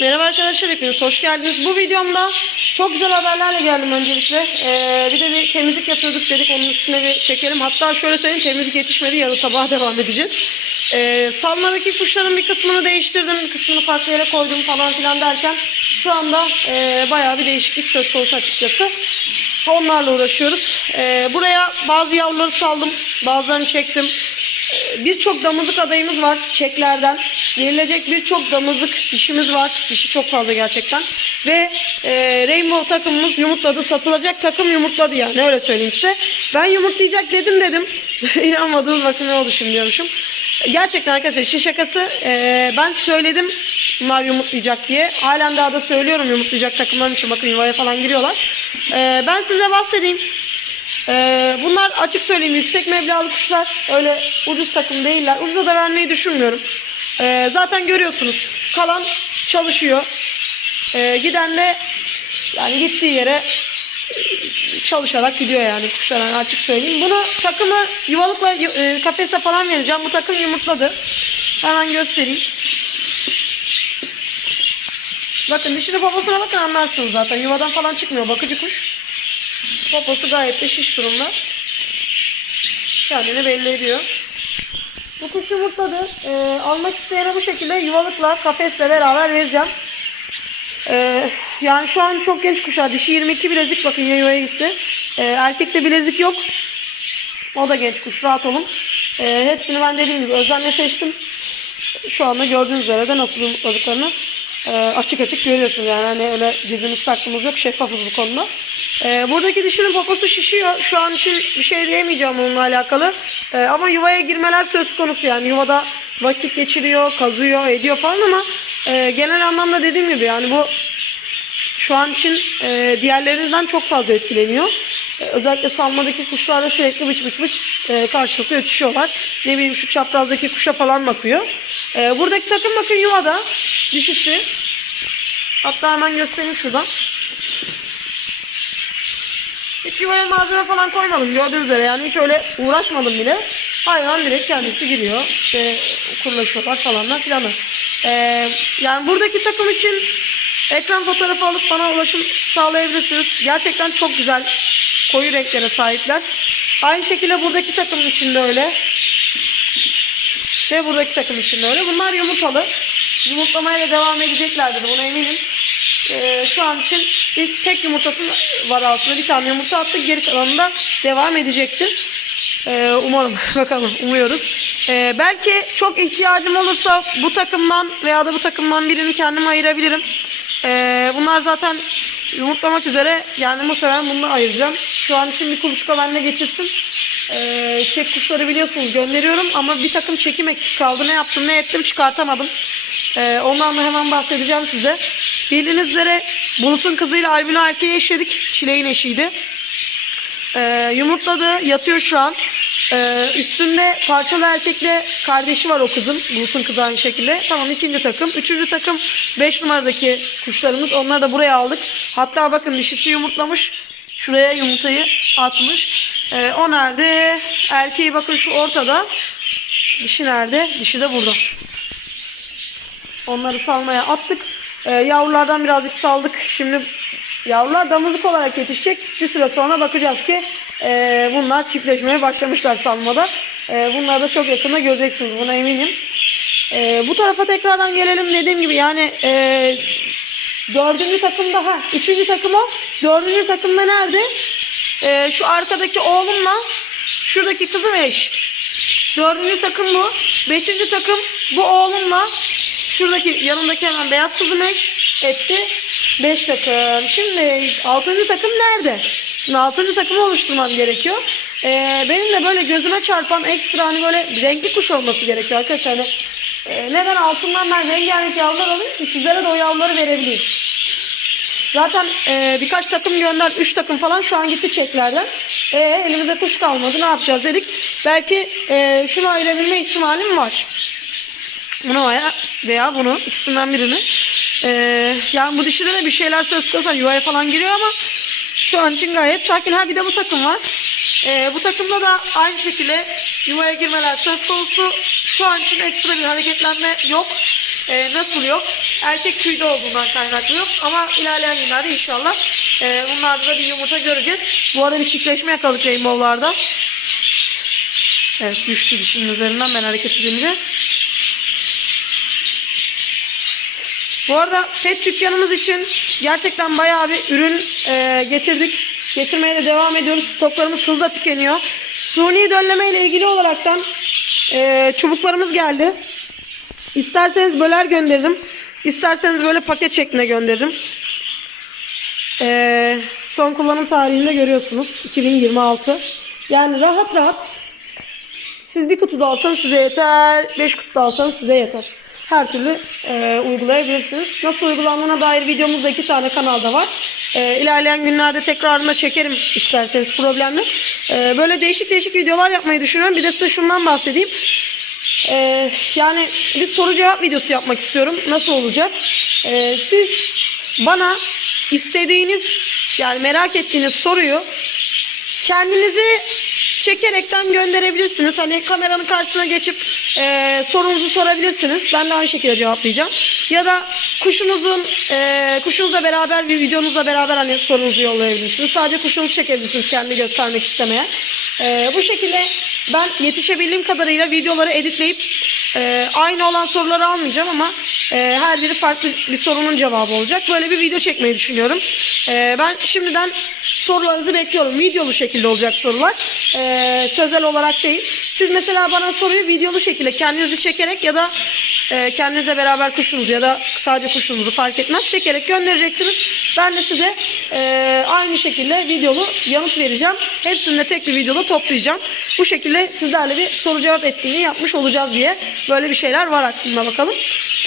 Merhaba arkadaşlar hepiniz hoş geldiniz. Bu videomda çok güzel haberlerle geldim öncelikle. Ee, bir de bir temizlik yapıyorduk dedik onun üstüne bir çekelim. Hatta şöyle söyleyeyim temizlik yetişmedi yarın sabah devam edeceğiz. Ee, salmadaki kuşların bir kısmını değiştirdim. Bir kısmını farklı yere koydum falan filan derken şu anda e, bayağı bir değişiklik söz konusu açıkçası. Onlarla uğraşıyoruz. Ee, buraya bazı yavruları saldım. Bazılarını çektim. Birçok damızlık adayımız var çeklerden. Verilecek birçok damızlık dişimiz var. Dişi çok fazla gerçekten. Ve e, Rainbow takımımız yumurtladı. Satılacak takım yumurtladı yani öyle söyleyeyim size. Ben yumurtlayacak dedim dedim. İnanmadınız bakın ne oldu şimdi diyormuşum. Gerçekten arkadaşlar işin şakası e, ben söyledim bunlar yumurtlayacak diye. Halen daha da söylüyorum yumurtlayacak takımların için bakın yuvaya falan giriyorlar. E, ben size bahsedeyim. Ee, bunlar açık söyleyeyim yüksek meblağlı kuşlar. Öyle ucuz takım değiller. Ucuza da vermeyi düşünmüyorum. Ee, zaten görüyorsunuz. Kalan çalışıyor. Ee, giden de yani gittiği yere e, çalışarak gidiyor yani kuşlar açık söyleyeyim. Bunu takımı yuvalıkla e, kafese falan vereceğim. Bu takım yumurtladı. Hemen göstereyim. Bakın dişini babasına bakın anlarsınız zaten. Yuvadan falan çıkmıyor bakıcı kuş. Poposu gayet de şiş durumda. Kendini belli ediyor. Bu kuş yumurtladı. Ee, almak isteyene bu şekilde yuvalıkla, kafesle beraber vereceğim. Ee, yani şu an çok genç kuşlar. Dişi 22 bilezik bakın ya yuvaya gitti. Ee, erkekte bilezik yok. O da genç kuş. Rahat olun. Ee, hepsini ben dediğim gibi özenle seçtim. Şu anda gördüğünüz üzere de nasıl yumurtladıklarını e, açık açık görüyorsunuz. Yani hani öyle gizimiz saklımız yok. Şeffafız bu konuda. Ee, buradaki dişinin poposu şişiyor. Şu an için bir şey diyemeyeceğim onunla alakalı. Ee, ama yuvaya girmeler söz konusu yani. Yuvada vakit geçiriyor, kazıyor, ediyor falan ama e, genel anlamda dediğim gibi yani bu şu an için e, diğerlerinden çok fazla etkileniyor. E, özellikle salmadaki kuşlarla sürekli bıç bıç bıç e, karşılıklı ötüşüyorlar. Ne bileyim şu çaprazdaki kuşa falan bakıyor. E, buradaki takım bakın yuvada. Dişisi. Hatta hemen göstereyim şuradan. Hiç yuvaya malzeme falan koymadım gördüğünüz üzere yani hiç öyle uğraşmadım bile. Hayvan direkt kendisi giriyor. İşte kurlaşıyorlar falanlar filanlar. Ee, yani buradaki takım için ekran fotoğrafı alıp bana ulaşım sağlayabilirsiniz. Gerçekten çok güzel koyu renklere sahipler. Aynı şekilde buradaki takım için de öyle. Ve buradaki takım için de öyle. Bunlar yumurtalı. Yumurtlamaya da devam edeceklerdir buna eminim. Ee, şu an için bir tek yumurtası var altında. Bir tane yumurta attık. Geri kalanında devam edecektir. Ee, umarım. Bakalım. Umuyoruz. Ee, belki çok ihtiyacım olursa bu takımdan veya da bu takımdan birini kendime ayırabilirim. Ee, bunlar zaten yumurtlamak üzere. Yani muhtemelen bunu ayıracağım. Şu an için bir kuluçka bende geçirsin. Ee, çek kuşları biliyorsunuz gönderiyorum ama bir takım çekim eksik kaldı. Ne yaptım ne ettim çıkartamadım. Ee, ondan da hemen bahsedeceğim size. Bildiğiniz üzere Bulut'un kızıyla albino erkeği eşledik. Çileğin eşiydi. Ee, yumurtladı. Yatıyor şu an. Ee, üstünde parçalı erkekle kardeşi var o kızın. Bulut'un kızı aynı şekilde. Tamam ikinci takım. Üçüncü takım 5 numaradaki kuşlarımız. Onları da buraya aldık. Hatta bakın dişisi yumurtlamış. Şuraya yumurtayı atmış. Ee, o nerede? Erkeği bakın şu ortada. Dişi nerede? Dişi de burada. Onları salmaya attık. Ee, yavrulardan birazcık saldık. Şimdi yavrular damızlık olarak yetişecek. Bir süre sonra bakacağız ki e, bunlar çiftleşmeye başlamışlar salmada. E, bunları da çok yakında göreceksiniz. Buna eminim. E, bu tarafa tekrardan gelelim. Dediğim gibi yani e, dördüncü takımda ha üçüncü takım o. Dördüncü takımda nerede? E, şu arkadaki oğlumla şuradaki kızım eş. Dördüncü takım bu. Beşinci takım bu oğlumla şuradaki yanındaki hemen beyaz kızım eş etti. Beş takım. Şimdi altıncı takım nerede? Şimdi altıncı takımı oluşturmam gerekiyor. Ee, benim de böyle gözüme çarpan ekstra hani böyle renkli kuş olması gerekiyor arkadaşlar. Hani, e, neden altından ben rengarenk yavrular alayım ki sizlere de o yavruları verebileyim. Zaten e, birkaç takım gönder, üç takım falan şu an gitti çeklerden. E, elimizde kuş kalmadı ne yapacağız dedik. Belki e, şunu ayırabilme ihtimalim var. Bunu veya, veya bunu ikisinden birini. Ee, yani bu dişide de bir şeyler söz konusu. Yuvaya falan giriyor ama şu an için gayet sakin. Ha bir de bu takım var. Ee, bu takımda da aynı şekilde yuvaya girmeler söz konusu. Şu an için ekstra bir hareketlenme yok. Ee, nasıl yok? erkek tüyde olduğundan kaynaklı yok. Ama ilerleyen günlerde inşallah e, bunlarda da bir yumurta göreceğiz. Bu arada bir çiftleşme yakaladık Rainbow'larda. Evet düştü dişinin üzerinden ben hareket edince. Bu arada pet dükkanımız için gerçekten bayağı bir ürün e, getirdik. Getirmeye de devam ediyoruz. Stoklarımız hızla tükeniyor. Suni dölleme ile ilgili olaraktan e, çubuklarımız geldi. İsterseniz böler gönderirim. İsterseniz böyle paket şeklinde gönderirim. E, son kullanım tarihinde görüyorsunuz. 2026. Yani rahat rahat siz bir kutu da alsanız size yeter. Beş kutu da alsanız size yeter. Her türlü e, uygulayabilirsiniz. Nasıl uygulandığına dair videomuz da iki tane kanalda var. E, ilerleyen günlerde tekrarında çekerim isterseniz problemli. E, böyle değişik değişik videolar yapmayı düşünüyorum. Bir de size şundan bahsedeyim. E, yani bir soru cevap videosu yapmak istiyorum. Nasıl olacak? E, siz bana istediğiniz yani merak ettiğiniz soruyu kendinizi çekerekten gönderebilirsiniz. Hani kameranın karşısına geçip e, sorunuzu sorabilirsiniz. Ben de aynı şekilde cevaplayacağım. Ya da kuşunuzun e, kuşunuzla beraber bir videonuzla beraber hani sorunuzu yollayabilirsiniz. Sadece kuşunuzu çekebilirsiniz kendi göstermek istemeyen. E, bu şekilde ben yetişebildiğim kadarıyla videoları editleyip e, aynı olan soruları almayacağım ama e, her biri farklı bir sorunun cevabı olacak. Böyle bir video çekmeyi düşünüyorum. E, ben şimdiden sorularınızı bekliyorum. Videolu şekilde olacak sorular. E, sözel olarak değil. Siz mesela bana soruyu videolu şekilde kendinizi çekerek ya da e, kendinizle beraber kuşunuzu ya da sadece kuşunuzu fark etmez çekerek göndereceksiniz. Ben de size e, aynı şekilde videolu yanıt vereceğim. Hepsini de tek bir videoda toplayacağım. Bu şekilde sizlerle bir soru cevap etkinliği yapmış olacağız diye böyle bir şeyler var aklımda bakalım.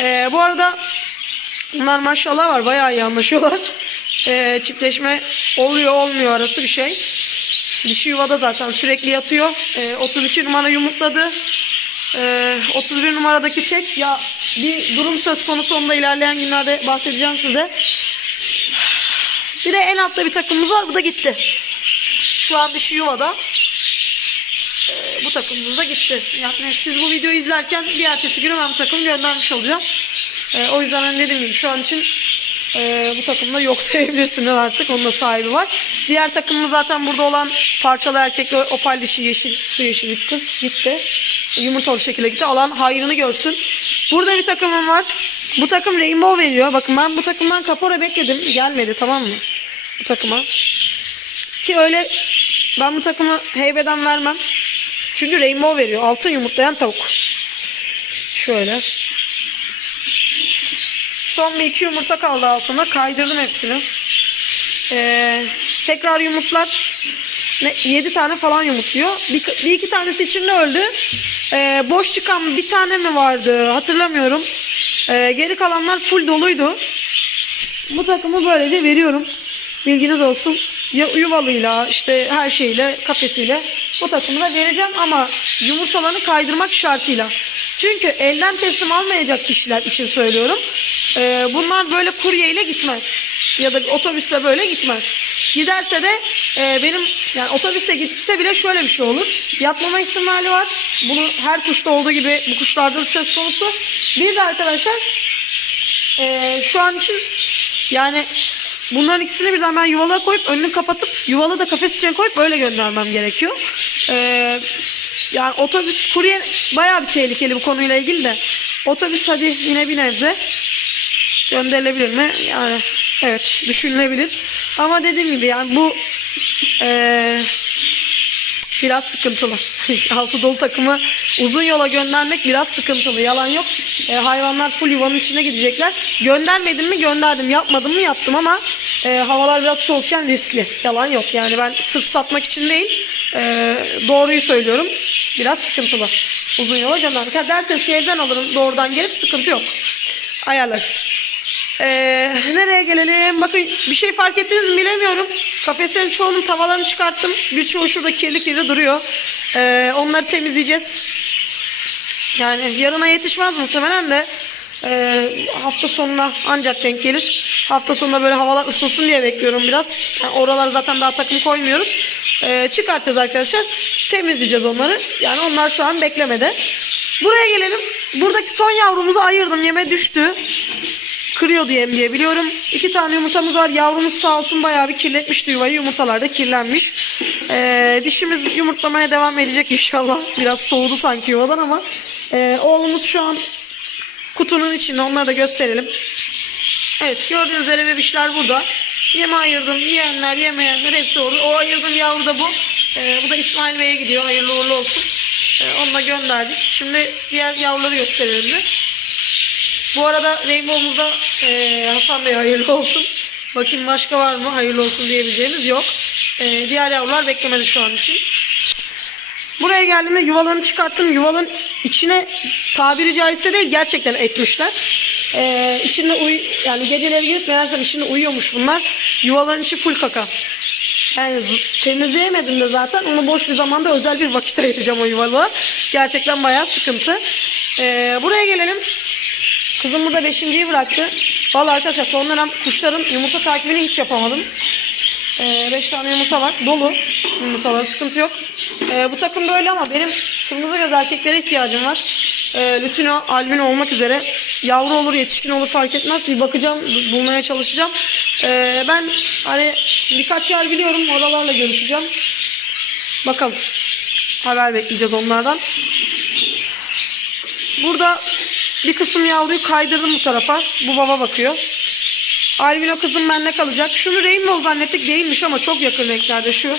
E, bu arada bunlar maşallah var bayağı iyi anlaşıyorlar. E, çiftleşme oluyor olmuyor arası bir şey. Dişi yuvada zaten sürekli yatıyor. E, 32 numara yumurtladı. Ee, 31 numaradaki tek ya bir durum söz konusu onu da ilerleyen günlerde bahsedeceğim size. Bir de en altta bir takımımız var. Bu da gitti. Şu an dişi yuvada. Ee, bu takımımız da gitti. Yani siz bu videoyu izlerken bir ertesi günü ben bu takımı göndermiş olacağım. Ee, o yüzden hani dediğim gibi şu an için e, bu takımda yok sayabilirsiniz artık. Onun da sahibi var. Diğer takımımız zaten burada olan parçalı erkekli opal dişi yeşil su yeşil bir kız gitti. Yumurtalı şekilde gitti. Alan hayrını görsün. Burada bir takımım var. Bu takım rainbow veriyor. Bakın ben bu takımdan kapora bekledim. Gelmedi tamam mı? Bu takıma. Ki öyle ben bu takımı heybeden vermem. Çünkü rainbow veriyor. Altın yumurtlayan tavuk. Şöyle. Son bir iki yumurta kaldı altında. Kaydırdım hepsini. Ee, tekrar yumurtlar 7 tane falan yumurtluyor. Bir, bir iki tanesi içinde öldü. Ee, boş çıkan bir tane mi vardı hatırlamıyorum. Ee, geri kalanlar full doluydu. Bu takımı böylece veriyorum. Bilginiz olsun. Ya yuvalıyla işte her şeyle kafesiyle bu takımı da vereceğim ama yumurtalarını kaydırmak şartıyla. Çünkü elden teslim almayacak kişiler için söylüyorum. Ee, bunlar böyle kuryeyle gitmez. Ya da otobüsle böyle gitmez. Giderse de e, benim yani otobüse gitse bile şöyle bir şey olur. Yatmama ihtimali var. Bunu her kuşta olduğu gibi bu kuşlarda da söz konusu. Bir de arkadaşlar e, şu an için yani bunların ikisini birden ben yuvalığa koyup önünü kapatıp yuvalı da kafes içine koyup öyle göndermem gerekiyor. Ee, yani otobüs kurye bayağı bir tehlikeli bu konuyla ilgili de. Otobüs hadi yine bir nebze gönderilebilir mi? Yani evet düşünülebilir. Ama dediğim gibi yani bu eee biraz sıkıntılı. Altı dolu takımı uzun yola göndermek biraz sıkıntılı. Yalan yok. E, hayvanlar full yuvanın içine gidecekler. Göndermedim mi gönderdim. Yapmadım mı yaptım ama e, havalar biraz soğukken riskli. Yalan yok. Yani ben sırf satmak için değil e, doğruyu söylüyorum. Biraz sıkıntılı. Uzun yola göndermek. Ha, derseniz ki alırım doğrudan gelip sıkıntı yok. Ayarlarız. Ee, nereye gelelim? Bakın bir şey fark ettiniz mi bilemiyorum. Kafeslerin çoğunun tavalarını çıkarttım. Birçoğu şurada kirli kirli duruyor. Ee, onları temizleyeceğiz. Yani yarına yetişmez muhtemelen de e, hafta sonuna ancak denk gelir. Hafta sonunda böyle havalar ısınsın diye bekliyorum biraz. Yani oralara zaten daha takım koymuyoruz. Ee, çıkartacağız arkadaşlar. Temizleyeceğiz onları. Yani onlar şu an beklemede. Buraya gelelim. Buradaki son yavrumuzu ayırdım. Yeme düştü. Kırıyordu yem diye biliyorum. İki tane yumurtamız var. Yavrumuz sağ olsun bayağı bir kirletmişti yuvayı. Yumurtalar da kirlenmiş. Ee, dişimiz yumurtlamaya devam edecek inşallah. Biraz soğudu sanki yuvadan ama. Ee, oğlumuz şu an kutunun içinde. Onları da gösterelim. Evet gördüğünüz üzere bebişler burada. Yeme ayırdım. Yiyenler yemeyenler hepsi orada. O ayırdığım yavru da bu. Ee, bu da İsmail Bey'e gidiyor. Hayırlı uğurlu olsun. Ee, onu da gönderdik. Şimdi diğer yavruları gösterelim de. Bu arada Rainbow'umuzda e, Hasan Bey hayırlı olsun. Bakayım başka var mı hayırlı olsun diyebileceğimiz yok. E, diğer yavrular beklemedi şu an için. Buraya geldiğimde yuvalarını çıkarttım. Yuvaların içine tabiri caizse değil gerçekten etmişler. Ee, içinde uy yani geceleri girip meğersem içinde uyuyormuş bunlar. Yuvaların içi full kaka. Yani temizleyemedim de zaten. Onu boş bir zamanda özel bir vakit ayıracağım o yuvalığa. Gerçekten bayağı sıkıntı. Ee, buraya gelelim. Kızım burada beşinciyi bıraktı. Vallahi arkadaşlar son dönem kuşların yumurta takibini hiç yapamadım. 5 tane yumurta var. Dolu yumurtaları sıkıntı yok. Ee, bu takım böyle ama benim kırmızı göz erkeklere ihtiyacım var. Ee, Lütino, albino olmak üzere. Yavru olur, yetişkin olur fark etmez. Bir bakacağım, bu- bulmaya çalışacağım. Ee, ben hani birkaç yer biliyorum. Oralarla görüşeceğim. Bakalım. Haber bekleyeceğiz onlardan. Burada bir kısım yavruyu kaydırdım bu tarafa. Bu baba bakıyor. Albino kızım bende kalacak. Şunu rainbow zannettik değilmiş ama çok yakın renklerde şu.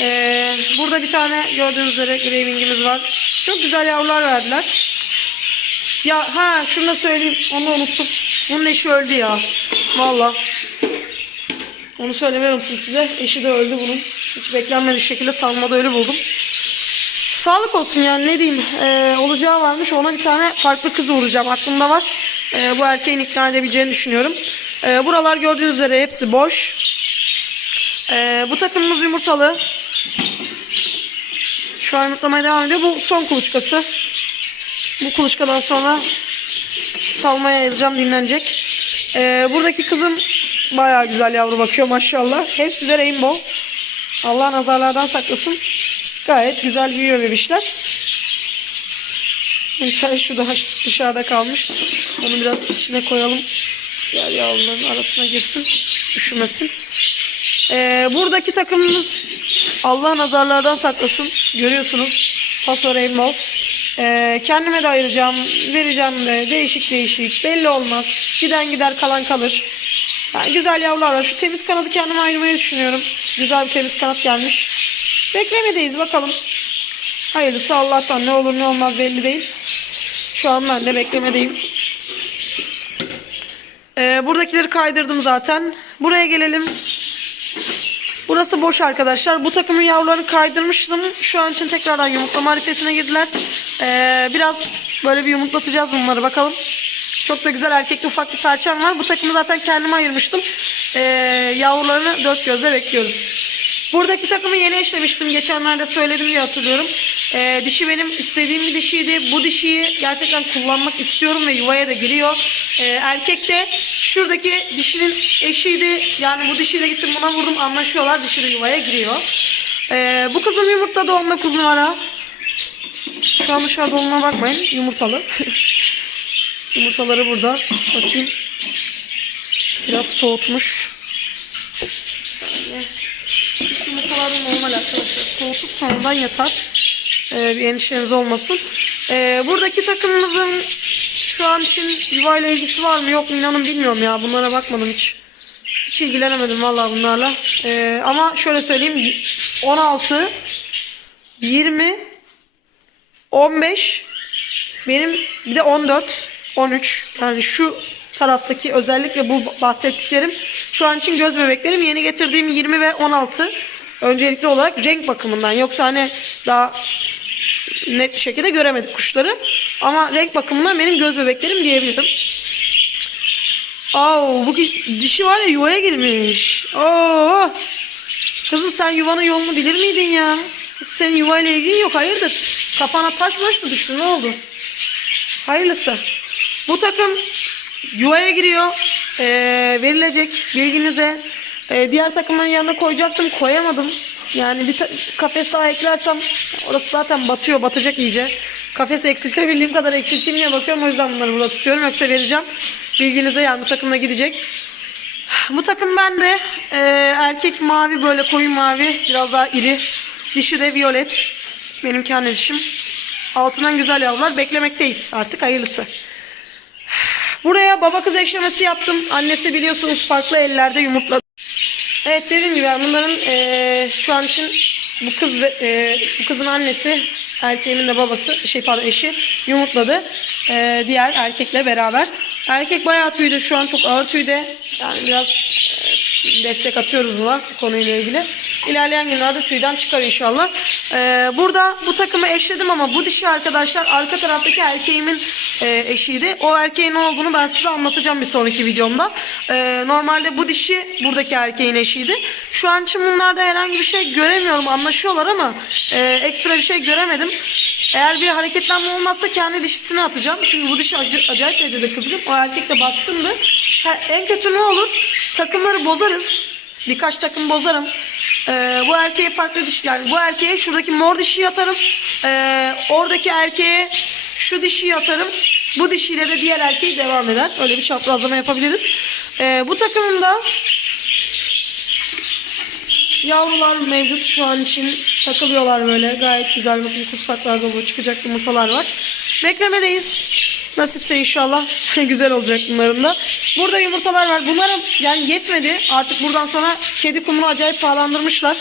Ee, burada bir tane gördüğünüz üzere gravingimiz var. Çok güzel yavrular verdiler. Ya ha şunu da söyleyeyim onu unuttum. Bunun eşi öldü ya. Valla. Onu söylemeyi unuttum size. Eşi de öldü bunun. Hiç beklenmedik şekilde salmada ölü buldum. Sağlık olsun yani ne diyeyim. Ee, olacağı varmış ona bir tane farklı kız vuracağım. Aklımda var. Ee, bu erkeğin ikna edebileceğini düşünüyorum. Ee, buralar gördüğünüz üzere hepsi boş. Ee, bu takımımız yumurtalı. Şu an yumurtlamaya devam ediyor. Bu son kuluçkası. Bu kuluçkadan sonra salmaya ayıracağım dinlenecek. Ee, buradaki kızım bayağı güzel yavru bakıyor maşallah. Hepsi de rainbow. Allah nazarlardan saklasın. Gayet güzel büyüyor bebişler. Tane şu daha dışarıda kalmış. Onu biraz içine koyalım. Diğer yavruların arasına girsin. Üşümesin. Ee, buradaki takımımız Allah nazarlardan saklasın. Görüyorsunuz. Paso Rainbow. Ee, kendime de ayıracağım. Vereceğim de. Değişik değişik. Belli olmaz. Giden gider kalan kalır. Yani güzel yavrular var. Şu temiz kanadı kendime ayırmayı düşünüyorum. Güzel bir temiz kanat gelmiş. Beklemedeyiz bakalım. Hayırlısı Allah'tan ne olur ne olmaz belli değil. Şu an ben de beklemedeyim. Ee, buradakileri kaydırdım zaten. Buraya gelelim. Burası boş arkadaşlar. Bu takımın yavrularını kaydırmıştım. Şu an için tekrardan yumurtlama harifesine girdiler. Ee, biraz böyle bir yumurtlatacağız bunları bakalım. Çok da güzel erkekli ufak bir parçam var. Bu takımı zaten kendime ayırmıştım. Ee, yavrularını dört gözle bekliyoruz. Buradaki takımı yeni eşlemiştim. Geçenlerde söyledim diye hatırlıyorum. Ee, dişi benim istediğim bir dişiydi. Bu dişiyi gerçekten kullanmak istiyorum ve yuvaya da giriyor. Ee, erkek de şuradaki dişinin eşiydi. Yani bu dişiyle gittim buna vurdum anlaşıyorlar. Dişi de yuvaya giriyor. Ee, bu kızım yumurtladı 19 numara. Şu an dışarıda olduğuna bakmayın. Yumurtalı. Yumurtaları burada. Bakayım. Biraz soğutmuş. Bir saniye. Yumurtalar da normal arkadaşlar. Soğutup sonradan yatar. Ee, bir endişeniz olmasın. Ee, buradaki takımımızın şu an için yuvayla ilgisi var mı yok mu inanın bilmiyorum ya. Bunlara bakmadım hiç. Hiç ilgilenemedim vallahi bunlarla. Ee, ama şöyle söyleyeyim. 16 20 15 benim bir de 14 13 yani şu taraftaki özellikle bu bahsettiklerim şu an için göz bebeklerim yeni getirdiğim 20 ve 16 öncelikli olarak renk bakımından yoksa hani daha net bir şekilde göremedik kuşları ama renk bakımından benim göz bebeklerim diyebilirim. Aa, bu dişi var ya yuvaya girmiş. Oo. Kızım sen yuvanın yolunu bilir miydin ya? Hiç senin yuvayla ilgin yok hayırdır? Kafana taş baş mı düştü ne oldu? Hayırlısı. Bu takım yuvaya giriyor. Ee, verilecek bilginize. Ee, diğer takımların yanına koyacaktım. Koyamadım. Yani bir kafes daha eklersem orası zaten batıyor. Batacak iyice. Kafesi eksiltebildiğim kadar eksilteyim diye bakıyorum. O yüzden bunları burada tutuyorum. Yoksa vereceğim. Bilginize yani bu takımla gidecek. Bu takım bende e, erkek mavi böyle koyu mavi biraz daha iri. Dişi de violet. Benimki anne dişim. Altından güzel yavrular. Beklemekteyiz artık hayırlısı. Buraya baba kız eşlemesi yaptım. Annesi biliyorsunuz farklı ellerde yumurtladı. Evet dediğim gibi bunların eee, şu an için bu kız ve eee, bu kızın annesi erkeğimin de babası şey pardon eşi yumurtladı. Eee, diğer erkekle beraber. Erkek bayağı tüyde şu an çok ağır tüyde. Yani biraz eee, destek atıyoruz buna konuyla ilgili. İlerleyen günlerde tüyden çıkar inşallah. Eee, burada bu takımı eşledim ama bu dişi arkadaşlar arka taraftaki erkeğimin eee, eşiydi. O erkeğin ne olduğunu ben size anlatacağım bir sonraki videomda. Eee, normalde bu dişi buradaki erkeğin eşiydi. Şu an için bunlarda herhangi bir şey göremiyorum. Anlaşıyorlar ama eee, ekstra bir şey göremedim. Eğer bir hareketlenme olmazsa kendi dişisini atacağım. Çünkü bu dişi acı- acayip derecede kızgın. O erkek de baskındı. Ha, en kötü ne olur? Takımları bozarız. Birkaç takım bozarım. Ee, bu erkeğe farklı dişi yani bu erkeğe şuradaki mor dişiyi atarım. Ee, oradaki erkeğe şu dişiyi atarım. Bu dişiyle de diğer erkeği devam eder. Öyle bir çaprazlama yapabiliriz. Ee, bu takımında yavrular mevcut şu an için takılıyorlar böyle. Gayet güzel bakın kursaklar dolu çıkacak yumurtalar var. Beklemedeyiz. Nasipse inşallah güzel olacak bunların da. Burada yumurtalar var. Bunların yani yetmedi. Artık buradan sonra kedi kumunu acayip pahalandırmışlar.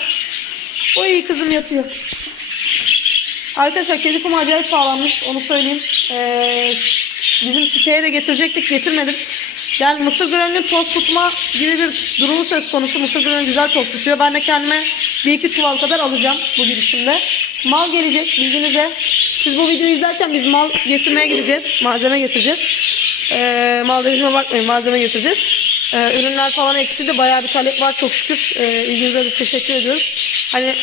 O iyi kızım yatıyor. Arkadaşlar kedi kumu acayip pahalanmış. Onu söyleyeyim. Ee, bizim siteye de getirecektik. Getirmedim. Yani mısır granülü toz tutma gibi bir durumu söz konusu. Mısır granülü güzel toz tutuyor. Ben de kendime bir iki çuval kadar alacağım bu girişimde. Mal gelecek bilginize. Siz bu videoyu izlerken biz mal getirmeye gideceğiz. Malzeme getireceğiz. Ee, mal dediğime bakmayın malzeme getireceğiz. Ee, ürünler falan eksildi. Bayağı bir talep var çok şükür. Ee, ilginize de teşekkür ediyoruz. Hani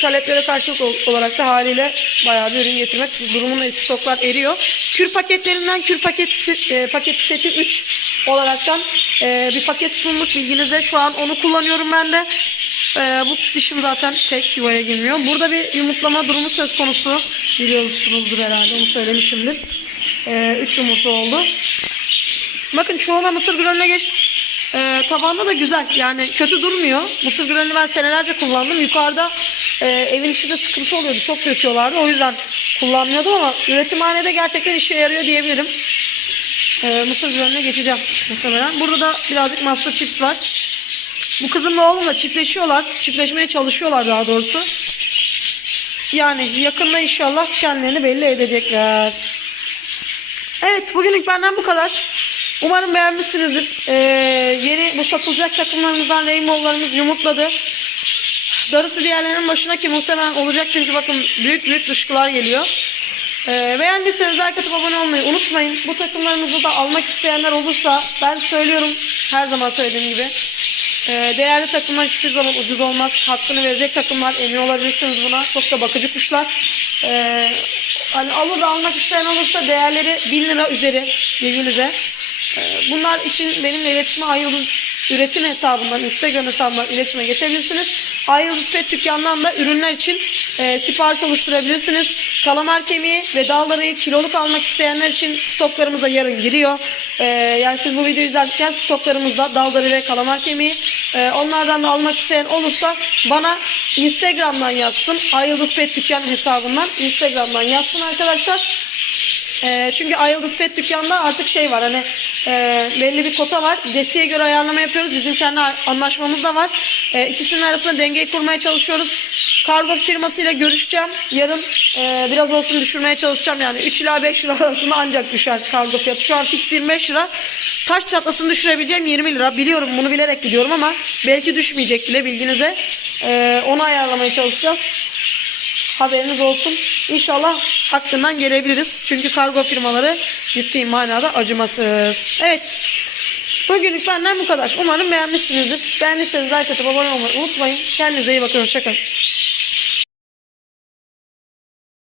taleplere karşılık ol- olarak da haliyle bayağı bir ürün getirmek durumunda stoklar eriyor. Kür paketlerinden kür paketi, e, paketi seti 3 olaraktan e, bir paket sunduk bilginize. Şu an onu kullanıyorum ben de. E, bu dişim zaten tek yuvaya girmiyor. Burada bir yumurtlama durumu söz konusu. Biliyorsunuzdur herhalde onu söylemişimdir. 3 yumurta oldu. Bakın çoğuna mısır granülüne geçtim. Ee, tabanda da güzel yani kötü durmuyor. Mısır granülü ben senelerce kullandım. Yukarıda e, evin içinde sıkıntı oluyordu. Çok döküyorlardı. O yüzden kullanmıyordum ama üretimhanede gerçekten işe yarıyor diyebilirim. Ee, mısır granülüne geçeceğim muhtemelen. Burada da birazcık master chips var. Bu kızımla oğlum da çiftleşiyorlar. Çiftleşmeye çalışıyorlar daha doğrusu. Yani yakında inşallah kendilerini belli edecekler. Evet bugünlük benden bu kadar. Umarım beğenmişsinizdir. Ee, yeni bu satılacak takımlarımızdan Rainbow'larımız yumurtladı. Darısı diğerlerinin başına ki muhtemelen olacak çünkü bakın büyük büyük dışkılar geliyor. Ee, beğendiyseniz atıp abone olmayı unutmayın. Bu takımlarımızı da almak isteyenler olursa ben söylüyorum her zaman söylediğim gibi. Ee, değerli takımlar hiçbir zaman ucuz olmaz. Hakkını verecek takımlar emin olabilirsiniz buna. Çok da bakıcı kuşlar. Ee, hani alır almak isteyen olursa değerleri 1000 lira üzeri bilginize. Ee, bunlar için benimle iletişime Ayıldız üretim hesabından, Instagram hesabından iletişime geçebilirsiniz. Ayıldız Pet dükkanından da ürünler için e, sipariş oluşturabilirsiniz. Kalamar kemiği ve dalları kiloluk almak isteyenler için stoklarımıza yarın giriyor. Ee, yani siz bu videoyu izlerken stoklarımızda dalları ve kalamar kemiği. Ee, onlardan da almak isteyen olursa bana Instagram'dan yazsın. Ayıldız Pet dükkan hesabından Instagram'dan yazsın arkadaşlar. Ee, çünkü Ayıldız Pet dükkanda artık şey var hani e, belli bir kota var. Desiye göre ayarlama yapıyoruz. Bizim kendi anlaşmamız da var. E, ikisinin arasında dengeyi kurmaya çalışıyoruz. Kargo firmasıyla görüşeceğim. Yarın e, biraz olsun düşürmeye çalışacağım. Yani 3 ila 5 lira arasında ancak düşer kargo fiyatı. Şu an fix 25 lira. Taş çatlasını düşürebileceğim 20 lira. Biliyorum bunu bilerek gidiyorum ama belki düşmeyecek bile bilginize. E, onu ayarlamaya çalışacağız. Haberiniz olsun. İnşallah hakkından gelebiliriz. Çünkü kargo firmaları ciddi manada acımasız. Evet. Bugünlük benden bu kadar. Umarım beğenmişsinizdir. Beğendiyseniz like atıp abone olmayı unutmayın. Kendinize iyi bakın. Hoşçakalın.